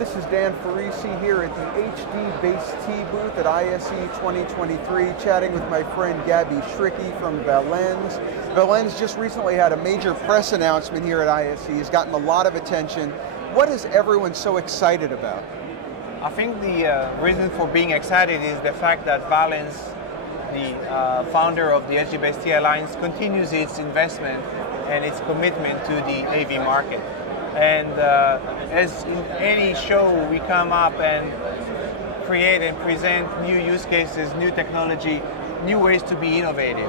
this is Dan Ferrisi here at the HD Base T booth at ISE 2023, chatting with my friend Gabi Shriki from Valens. Valens just recently had a major press announcement here at ISE. It's gotten a lot of attention. What is everyone so excited about? I think the reason for being excited is the fact that Valens, the founder of the HD Base T Alliance, continues its investment and its commitment to the AV market. And as in any show, we come up and create and present new use cases, new technology, new ways to be innovative.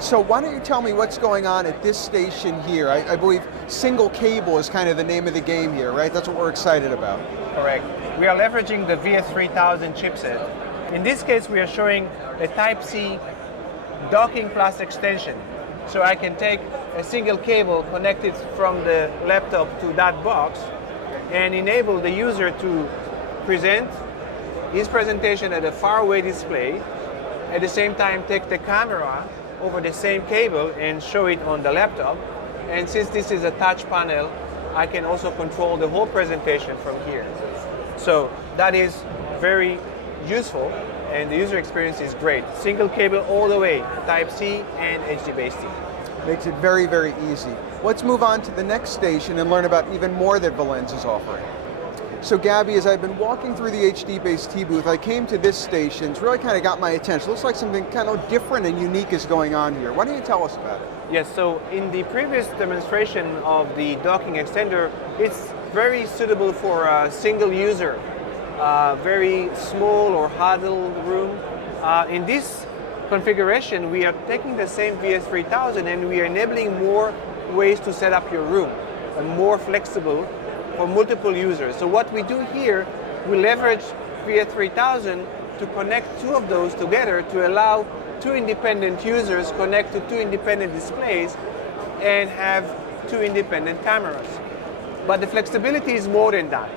So why don't you tell me what's going on at this station here? I believe single cable is kind of the name of the game here, right? That's what we're excited about. Correct. We are leveraging the VS3000 chipset. In this case, we are showing a Type-C docking plus extension. So I can take a single cable connected from the laptop to that box and enable the user to present his presentation at a faraway display, at the same time take the camera over the same cable and show it on the laptop. And since this is a touch panel, I can also control the whole presentation from here. So that is very useful and the user experience is great. Single cable all the way, Type-C and HD Base T. Makes it very, very easy. Let's move on to the next station and learn about even more that Valens is offering. So Gabi, as I've been walking through the HD Base T booth, I came to this station. It's really kind of got my attention. Looks like something kind of different and unique is going on here. Why don't you tell us about it? Yes, so in the previous demonstration of the docking extender, it's very suitable for a single user, very small or huddled room. In this configuration, we are taking the same VS3000 and we are enabling more ways to set up your room, and more flexible for multiple users. So what we do here, we leverage VS3000 to connect two of those together to allow two independent users connect to two independent displays and have two independent cameras. But the flexibility is more than that.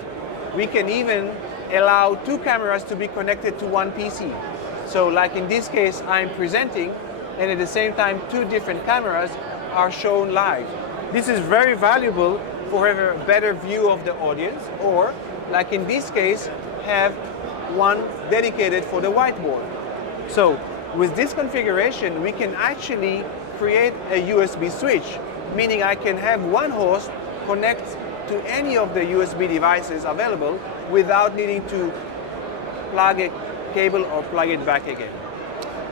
We can even allow two cameras to be connected to one PC. So like in this case, I'm presenting and at the same time two different cameras are shown live. This is very valuable for having a better view of the audience, or like in this case, have one dedicated for the whiteboard. So with this configuration, we can actually create a USB switch, meaning I can have one host connect to any of the USB devices available without needing to plug a cable or plug it back again.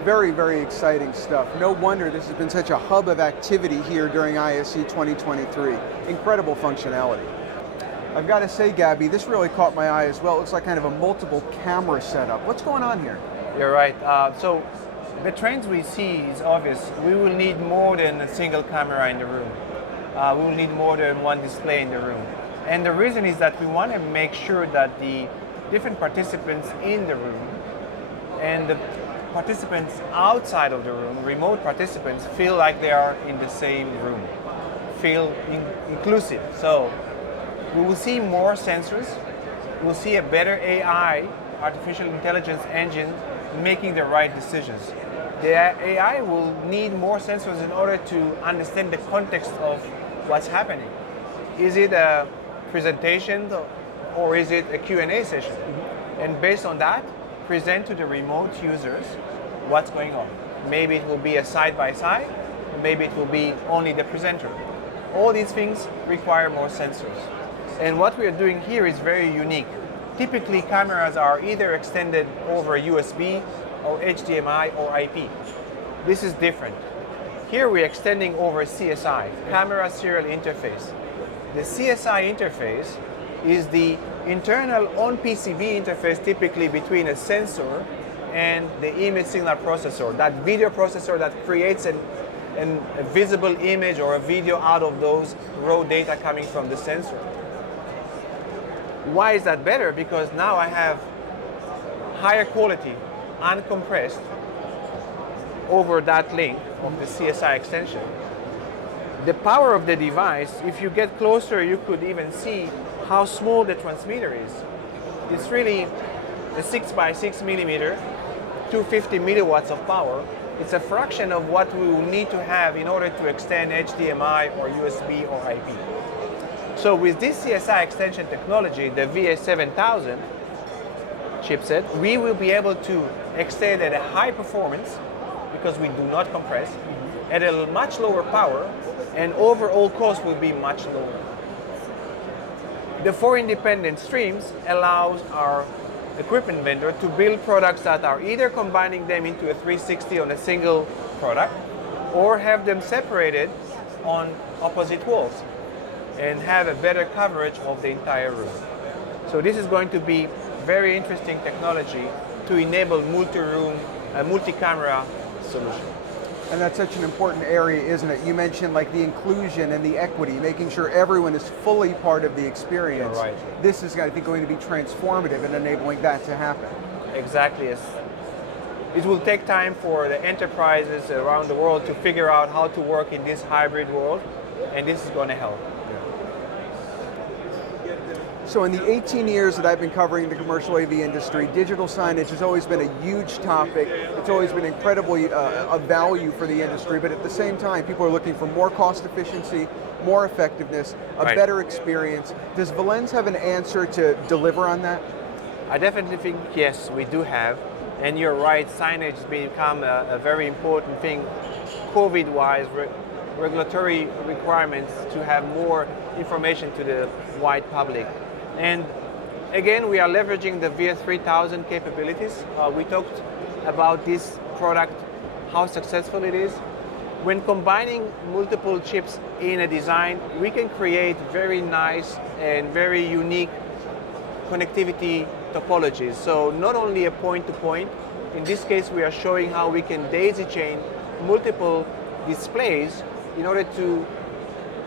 Very, very exciting stuff. No wonder this has been such a hub of activity here during ISE 2023. Incredible functionality. I've got to say, Gabi, this really caught my eye as well. It looks like kind of a multiple camera setup. What's going on here? You're right. So the trends we see is obvious. We will need more than a single camera in the room. We will need more than one display in the room. And the reason is that we want to make sure that the different participants in the room and the participants outside of the room, remote participants, feel like they are in the same room, feel inclusive. So we will see more sensors, we'll see a better AI, artificial intelligence engine, making the right decisions. The AI will need more sensors in order to understand the context of what's happening. Is it a presentation or is it a Q&A session? And based on that, present to the remote users what's going on. Maybe it will be a side-by-side, maybe it will be only the presenter. All these things require more sensors. And what we are doing here is very unique. Typically, cameras are either extended over USB or HDMI or IP. This is different. Here we're extending over CSI, Camera Serial Interface. The CSI interface is the internal on-PCB interface, typically between a sensor and the image signal processor, that video processor that creates a visible image or a video out of those raw data coming from the sensor. Why is that better? Because now I have higher quality, uncompressed, over that link of the CSI extension. The power of the device, if you get closer, you could even see how small the transmitter is. It's really a 6x6 millimeter, 250 milliwatts of power. It's a fraction of what we will need to have in order to extend HDMI or USB or IP. So with this CSI extension technology, the VA7000 chipset, we will be able to extend at a high performance because we do not compress, at a much lower power, and overall cost will be much lower. The 4 independent streams allows our equipment vendor to build products that are either combining them into a 360 on a single product or have them separated on opposite walls and have a better coverage of the entire room. So this is going to be very interesting technology to enable multi-room, multi-camera solution. And that's such an important area, isn't it? You mentioned like the inclusion and the equity, making sure everyone is fully part of the experience. You're right. This is, I think, going to be transformative in enabling that to happen. Exactly, yes. It will take time for the enterprises around the world to figure out how to work in this hybrid world, and this is going to help. So in the 18 years that I've been covering the commercial AV industry, digital signage has always been a huge topic. It's always been incredibly of value for the industry, but at the same time, people are looking for more cost efficiency, more effectiveness, a better experience. Does Valens have an answer to deliver on that? I definitely think, yes, we do have. And you're right, signage has become a very important thing, COVID-wise, regulatory requirements to have more information to the wide public. And again, we are leveraging the VS3000 capabilities. We talked about this product, how successful it is. When combining multiple chips in a design, we can create very nice and very unique connectivity topologies. So not only a point-to-point, in this case we are showing how we can daisy chain multiple displays in order to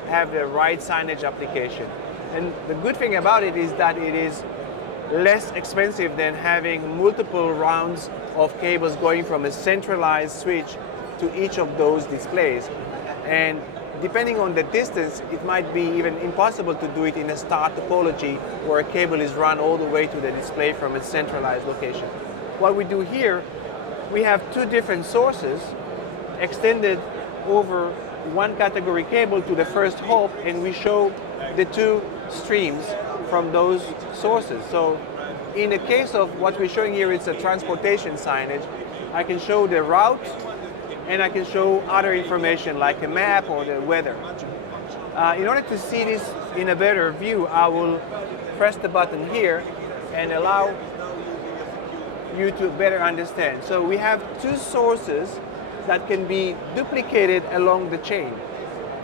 have the right signage application. And the good thing about it is that it is less expensive than having multiple rounds of cables going from a centralized switch to each of those displays. And depending on the distance, it might be even impossible to do it in a star topology where a cable is run all the way to the display from a centralized location. What we do here, we have 2 different sources extended over one category cable to the first hop, and we show the 2 streams from those sources. So in the case of what we're showing here, it's a transportation signage. I can show the route and I can show other information like a map or the weather. In order to see this in a better view, I will press the button here and allow you to better understand. So we have 2 sources that can be duplicated along the chain.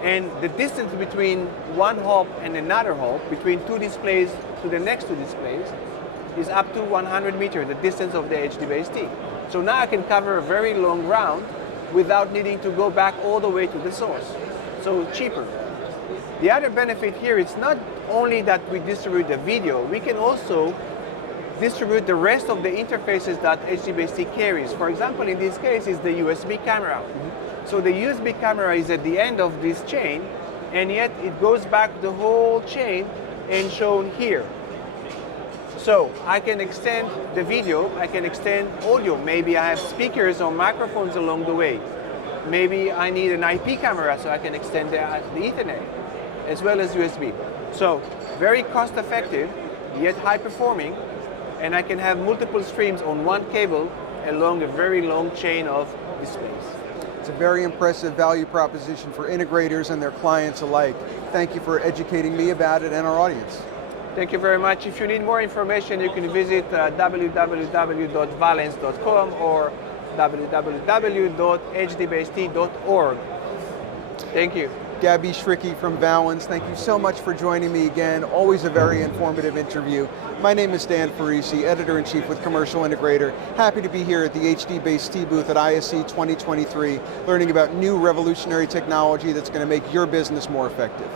And the distance between one hop and another hop, between 2 displays to the next 2 displays, is up to 100 meters, the distance of the HD-Base-T. So now I can cover a very long round without needing to go back all the way to the source. So cheaper. The other benefit here is not only that we distribute the video, we can also distribute the rest of the interfaces that HD-Base-T carries. For example, in this case, is the USB camera. So the USB camera is at the end of this chain, and yet it goes back the whole chain and shown here. So I can extend the video, I can extend audio. Maybe I have speakers or microphones along the way. Maybe I need an IP camera, so I can extend the Ethernet, as well as USB. So very cost effective, yet high performing, and I can have multiple streams on one cable along a very long chain of displays. It's a very impressive value proposition for integrators and their clients alike. Thank you for educating me about it and our audience. Thank you very much. If you need more information, you can visit www.valens.com or www.hdbast.org. Thank you. Gabi Shriki from Valens, thank you so much for joining me again. Always a very informative interview. My name is Dan Ferrisi, Editor-in-Chief with Commercial Integrator. Happy to be here at the HD-Base-T booth at ISE 2023, learning about new revolutionary technology that's going to make your business more effective.